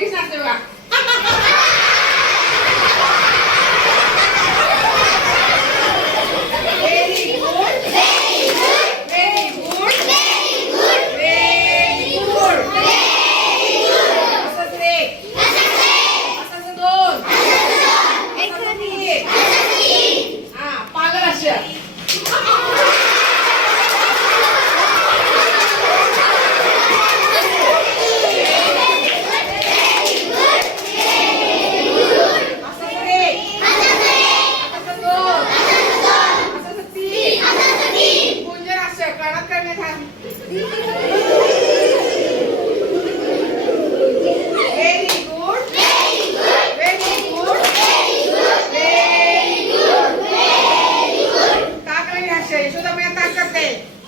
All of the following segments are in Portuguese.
这是啥子吧？ajuda a mãe a tá com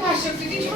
Baixa, eu fiquei de